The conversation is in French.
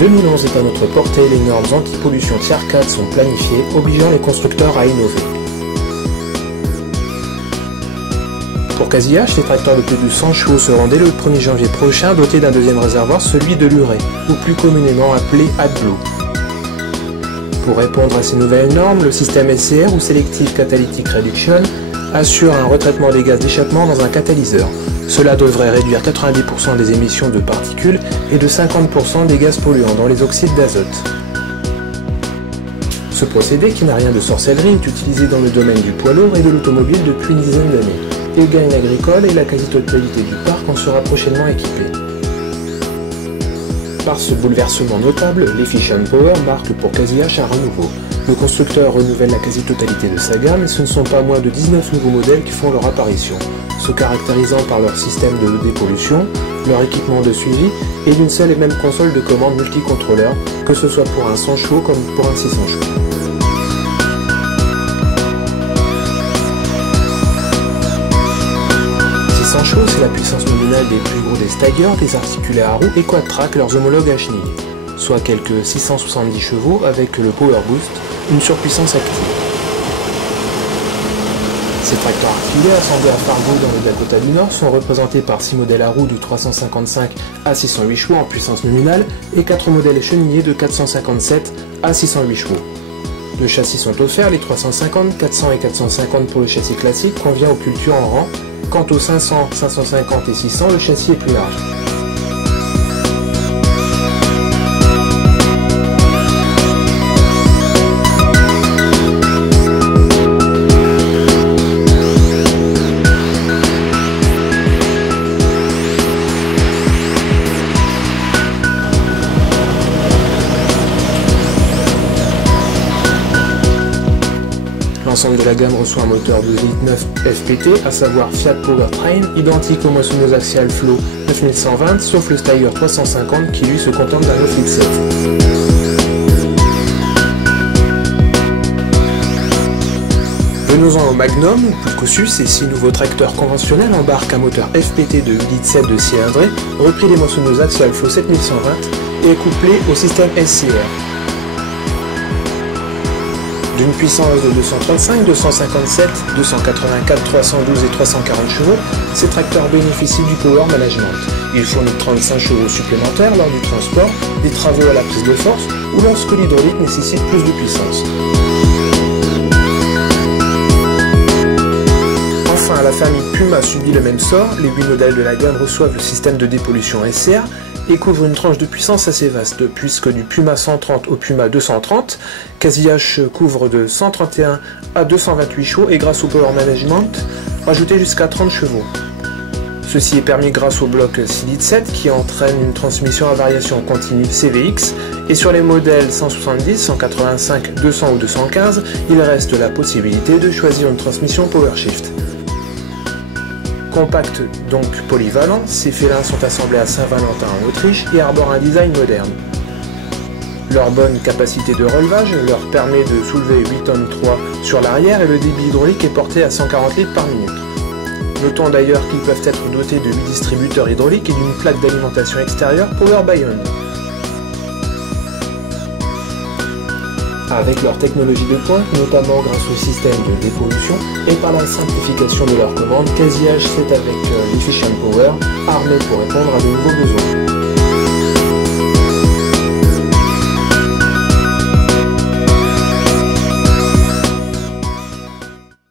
2011 est à notre portée, les normes anti-pollution Tier 4 sont planifiées, obligeant les constructeurs à innover. Pour Casillage, les tracteurs de plus de 100 chevaux seront dès le 1er janvier prochain dotés d'un deuxième réservoir, celui de l'urée, ou plus communément appelé AdBlue. Pour répondre à ces nouvelles normes, le système SCR ou Selective Catalytic Reduction assure un retraitement des gaz d'échappement dans un catalyseur. Cela devrait réduire 90% des émissions de particules et de 50% des gaz polluants dans les oxydes d'azote. Ce procédé, qui n'a rien de sorcellerie, est utilisé dans le domaine du poids lourd et de l'automobile depuis une dizaine d'années. Il gagne l'agricole et la quasi-totalité du parc en sera prochainement équipée. Par ce bouleversement notable, l'Efficient Power marque pour Casillage un renouveau. Le constructeur renouvelle la quasi-totalité de sa gamme et ce ne sont pas moins de 19 nouveaux modèles qui font leur apparition, se caractérisant par leur système de dépollution, leur équipement de suivi et d'une seule et même console de commande multicontrôleur, que ce soit pour un 100 chevaux comme pour un 600 chevaux. C'est la puissance nominale des plus gros des Steiger, des articulés à roues et quad-track, leurs homologues à chenilles, soit quelques 670 chevaux avec le Power Boost, une surpuissance active. Ces tracteurs articulés assemblés à Fargo dans le Dakota du Nord sont représentés par 6 modèles à roues du 355 à 608 chevaux en puissance nominale et 4 modèles chenillés de 457 à 608 chevaux. Deux châssis sont offerts, les 350, 400 et 450 pour le châssis classique convient aux cultures en rang. Quant aux 500, 550 et 600, le châssis est plus large. L'ensemble de la gamme reçoit un moteur de 2,9 FPT, à savoir Fiat Powertrain, identique au moissonneuse axiale Flow 9120, sauf le Steiger 350 qui lui se contente d'un 9,7. Venons-en au Magnum, ou plus qu'au ces 6 nouveaux tracteurs conventionnels embarquent un moteur FPT de 8,7 de cylindrée, repris des moissonneuses axiales Flow 7120 et couplé au système SCR. D'une puissance de 235, 257, 284, 312 et 340 chevaux, ces tracteurs bénéficient du Power Management. Ils fournissent 35 chevaux supplémentaires lors du transport, des travaux à la prise de force ou lorsque l'hydraulique nécessite plus de puissance. Enfin, la famille Puma subit le même sort. Les 8 modèles de la gamme reçoivent le système de dépollution SCR et couvre une tranche de puissance assez vaste, puisque du Puma 130 au Puma 230, Casillage couvre de 131 à 228 chevaux et grâce au Power Management, rajouter jusqu'à 30 chevaux. Ceci est permis grâce au bloc 6,7 qui entraîne une transmission à variation continue CVX, et sur les modèles 170, 185, 200 ou 215, il reste la possibilité de choisir une transmission PowerShift. Compact donc polyvalent, ces félins sont assemblés à Saint-Valentin en Autriche et arborent un design moderne. Leur bonne capacité de relevage leur permet de soulever 8 tonnes 3 sur l'arrière et le débit hydraulique est porté à 140 litres par minute. Notons d'ailleurs qu'ils peuvent être dotés de 8 distributeurs hydrauliques et d'une plaque d'alimentation extérieure Power by On. Avec leur technologie de pointe, notamment grâce au système de dépollution et par la simplification de leurs commandes, Casillage s'est avec l'Efficient Power armé pour répondre à de nouveaux besoins.